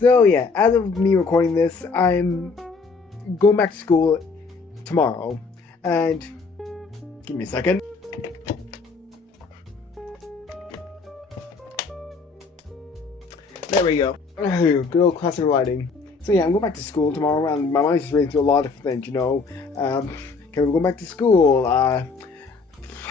So yeah, as of me recording this, I'm going back to school tomorrow. And give me a second. There we go. Good old classic writing. So yeah, I'm going back to school tomorrow, and my mind's just racing through a lot of different things. Can we go back to school? How am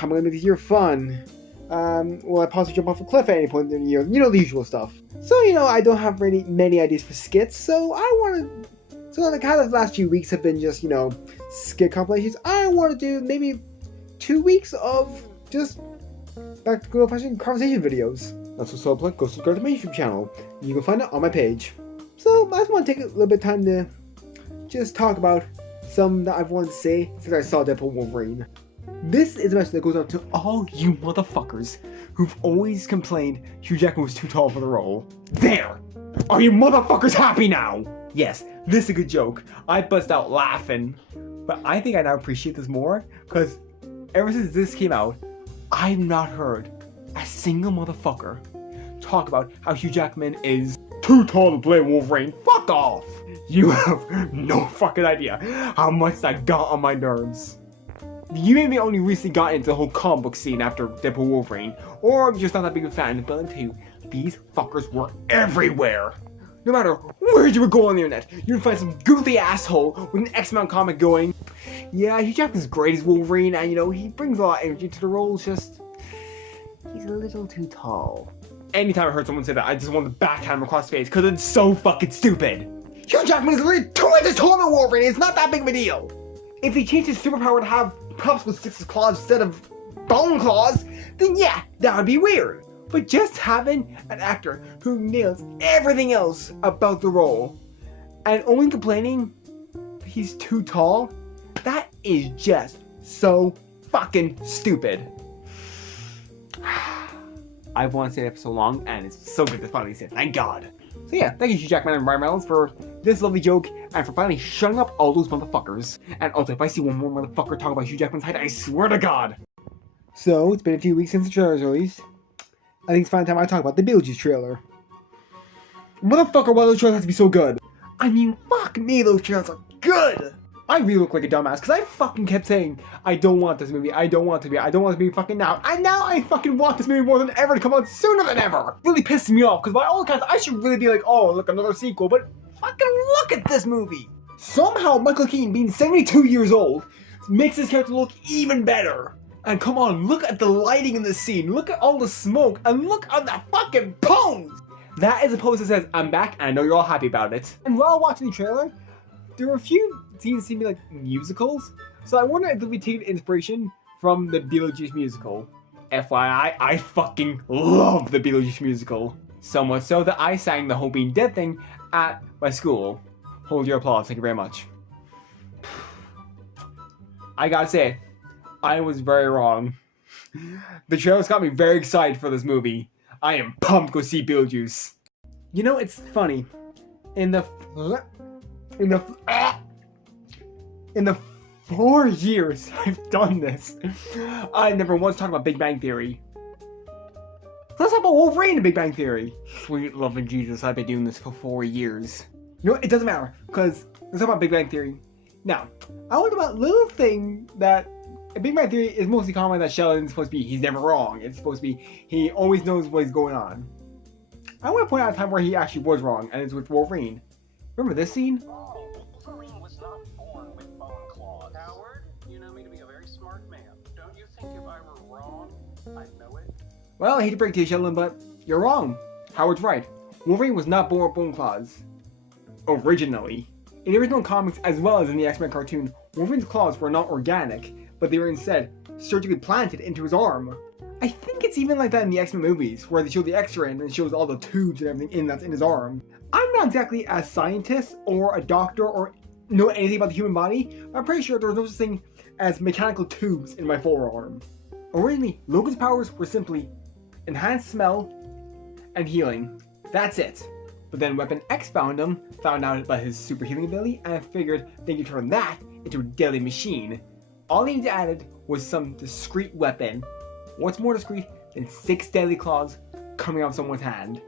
I going to make the year fun? Will I possibly jump off a cliff at any point in the year? The usual stuff. So, I don't have really many ideas for skits, so the kind of last few weeks have been just, skit compilations. I want to do maybe 2 weeks of just back to good old-fashioned conversation videos. That's what's up, go subscribe to my YouTube channel. You can find it on my page. So, I just want to take a little bit of time to just talk about some that I've wanted to say since I saw Deadpool Wolverine. This is a message that goes out to all you motherfuckers who've always complained Hugh Jackman was too tall for the role. There! Are you motherfuckers happy now? Yes, this is a good joke. I bust out laughing. But I think I now appreciate this more, because ever since this came out, I've not heard a single motherfucker talk about how Hugh Jackman is too tall to play Wolverine. Fuck off! You have no fucking idea how much that got on my nerves. You maybe only recently got into the whole comic book scene after Deadpool Wolverine, or just not that big of a fan, but let me tell you, these fuckers were everywhere. No matter where you would go on the internet, you'd find some goofy asshole with an X-Men comic going, yeah, Hugh Jackman's great as Wolverine, and he brings a lot of energy to the role, it's just, he's a little too tall. Anytime I heard someone say that, I just wanted to backhand him across the face, because it's so fucking stupid. Hugh Jackman is literally 2 inches taller than Wolverine, it's not that big of a deal. If he changed his superpower to have pups with 6 claws instead of bone claws, then yeah, that would be weird. But just having an actor who nails everything else about the role, and only complaining he's too tall, that is just so fucking stupid. I've wanted to say that for so long, and it's so good to finally say it, thank God. So yeah, thank you Hugh Jackman and Ryan Reynolds for this lovely joke, and for finally shutting up all those motherfuckers. And also, if I see one more motherfucker talk about Hugh Jackman's height, I swear to God. So, it's been a few weeks since the trailer was released. I think it's finally time I talk about the Beetlejuice trailer. Motherfucker, why those trailers have to be so good? I mean, fuck me, those trailers are good! I really look like a dumbass, because I fucking kept saying, I don't want this movie, I don't want it to be fucking now. And now I fucking want this movie more than ever to come out sooner than ever! Really pisses me off, because by all accounts, I should really be like, oh, look, another sequel, but fucking look at this movie! Somehow, Michael Keaton, being 72 years old, makes his character look even better. And come on, look at the lighting in this scene, look at all the smoke, and look at the fucking pose! That is a pose that says, I'm back, and I know you're all happy about it. And while watching the trailer, there were a few scenes that seem to be like musicals, so I wonder if they'll be taking inspiration from the Beetlejuice musical. FYI, I fucking love the Beetlejuice musical. So much so that I sang the whole being dead thing at my school. Hold your applause, thank you very much. I gotta say, I was very wrong. The trailer's got me very excited for this movie. I am pumped to go see Beetlejuice. It's funny. In the 4 years I've done this, I never once talked about Big Bang Theory. Let's talk about Wolverine and Big Bang Theory. Sweet loving Jesus, I've been doing this for 4 years. It doesn't matter, because let's talk about Big Bang Theory. Now, I want to talk about a little thing that Big Bang Theory is mostly common that Sheldon's supposed to be, he's never wrong. It's supposed to be, he always knows what is going on. I want to point out a time where he actually was wrong, and it's with Wolverine. Remember this scene? Wolverine was not born with bone claws. Howard, you know me to be a very smart man. Don't you think if I were wrong, I'd know it? Well, I hate to break to you, Sheldon, but you're wrong. Howard's right. Wolverine was not born with bone claws. Originally. In the original comics, as well as in the X-Men cartoon, Wolverine's claws were not organic, but they were instead surgically planted into his arm. I think it's even like that in the X-Men movies, where they show the X-ray and it shows all the tubes and everything that's in his arm. I'm not exactly a scientist or a doctor or know anything about the human body, but I'm pretty sure there's no such thing as mechanical tubes in my forearm. Originally, Logan's powers were simply enhanced smell and healing. That's it. But then Weapon X found him, found out about his super healing ability, and figured they could turn that into a deadly machine. All he added was some discreet weapon. What's more discreet than 6 deadly claws coming out of someone's hand?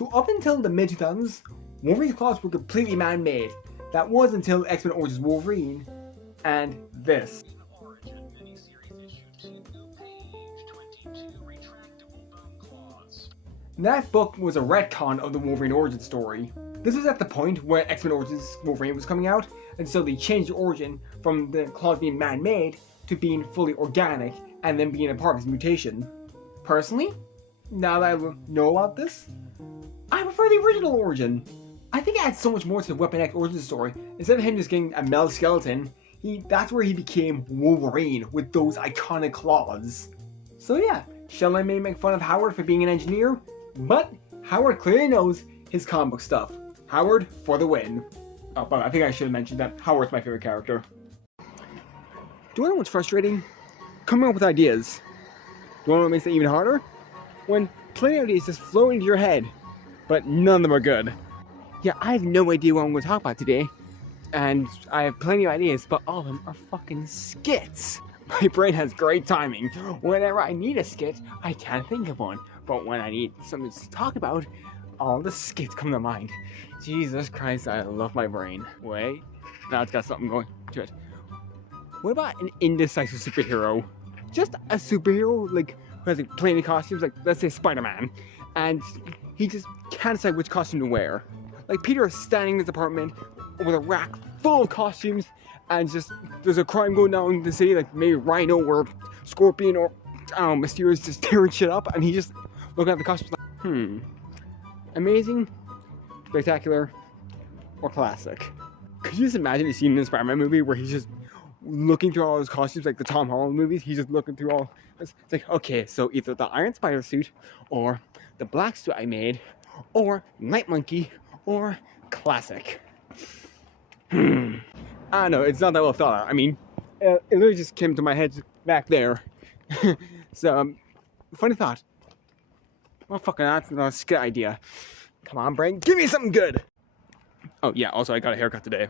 So up until the mid-2000s, Wolverine's claws were completely man-made. That was until X-Men Origins Wolverine and this. Origin, miniseries issue 2, page 22, retractable bone claws. That book was a retcon of the Wolverine origin story. This was at the point where X-Men Origins Wolverine was coming out, and so they changed the origin from the claws being man-made to being fully organic and then being a part of his mutation. Personally, now that I know about this, I prefer the original origin. I think it adds so much more to the Weapon X origin story. Instead of him just getting a metal skeleton, that's where he became Wolverine with those iconic claws. So yeah, Shelley may make fun of Howard for being an engineer, but Howard clearly knows his comic book stuff. Howard for the win. Oh, but I think I should have mentioned that Howard's my favorite character. Do you know what's frustrating? Coming up with ideas. Do you know what makes it even harder? When plenty of ideas just flow into your head, but none of them are good. Yeah, I have no idea what I'm going to talk about today, and I have plenty of ideas, but all of them are fucking skits. My brain has great timing. Whenever I need a skit, I can't think of one, but when I need something to talk about, all the skits come to mind. Jesus Christ, I love my brain. Wait, now it's got something going to it. What about an indecisive superhero? Just a superhero, like, who has like plenty of costumes, like, let's say Spider-Man, and he just can't decide which costume to wear. Like, Peter is standing in his apartment with a rack full of costumes, and just, there's a crime going down in the city, like maybe Rhino or Scorpion or, I don't know, Mysterio is just tearing shit up, and he just looking at the costumes like, amazing, spectacular, or classic. Could you just imagine a scene in the Spider-Man movie where he's just looking through all his costumes, like the Tom Holland movies, he's just looking through all, it's like, okay, so either the Iron Spider suit, or the black suit I made, or Night Monkey, or classic. I don't know, it's not that well thought out. I mean, it literally just came to my head back there. So, funny thought. Well, fucking, that's a good idea. Come on, brain, give me something good! Oh, yeah, also, I got a haircut today.